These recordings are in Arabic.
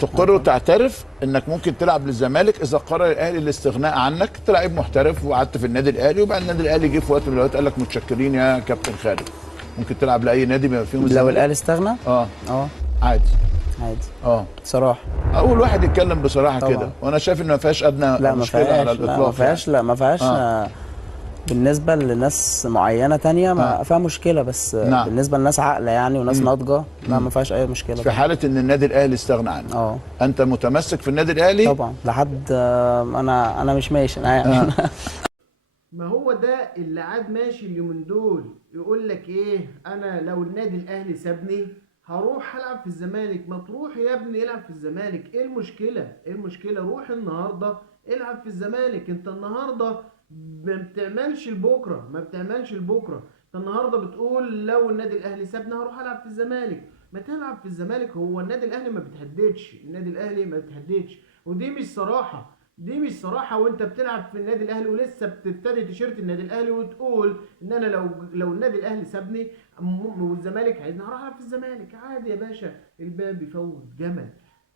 تقر وتعترف انك ممكن تلعب للزمالك اذا قرر الاهلي الاستغناء عنك. انت لعيب محترف وقعدت في النادي الاهلي، وبعد النادي الاهلي جه في وقت من الاوقات قال لك متشكرين يا كابتن خالد، ممكن تلعب لاي نادي بما فيهم لو الزمالك. الاهلي استغنى اه اه عادي. عادي اه بصراحه. اول واحد يتكلم بصراحه طبعا. كده، وانا شايف ان ما فيهاش ادنى لا ما مشكله على فيهاش، لا ما الاطلاق فيهاش، يعني. لا ما فيهاش. اه بالنسبه لناس معينه تانية اه ما فيها مشكله، بس نعم. بالنسبه لناس عاقله يعني وناس مم. ناضجه لا مم. ما فيهاش اي مشكله في طبعا. حاله ان النادي الاهلي استغنى عنك، اه انت متمسك في النادي الاهلي؟ طبعا لحد انا مش ماشي انا آه. ما هو ده اللي عاد ماشي اليومين دول، يقول لك ايه، انا لو النادي الاهلي سابني هروح العب في الزمالك. ما تروح يا ابني العب في الزمالك، ايه المشكله؟ ايه المشكله؟ روح النهارده العب في الزمالك. انت النهارده ما بتعملش لبكره، ما بتعملش لبكره. انت النهارده بتقول لو النادي الاهلي سابني هروح العب في الزمالك. ما تلعب في الزمالك. هو النادي الاهلي ما بتهددش، النادي الاهلي ما بتهددش، ودي مش صراحه، دي مش صراحة. وانت بتلعب في النادي الاهلي ولسه بتبتدي تيشيرت النادي الاهلي وتقول ان انا لو النادي الاهلي سابني والزمالك عايزني هروح العب في الزمالك. عادي يا باشا، الباب بيفوت جمل.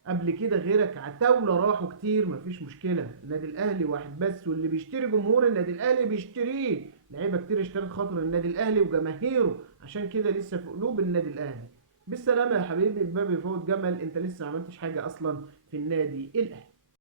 قبل كده غيرك عتاولة راحوا كتير، مفيش مشكلة. النادي الاهلي واحد بس، واللي بيشتري جمهور النادي الاهلي بيشتريه. لعيبة كتير اشترت خاطر النادي الاهلي وجماهيره، عشان كده لسه في قلوب النادي الاهلي. بالسلامة يا حبيبي، الباب بيفوت جمل. انت لسه ما عملتش حاجة اصلا في النادي الاهلي.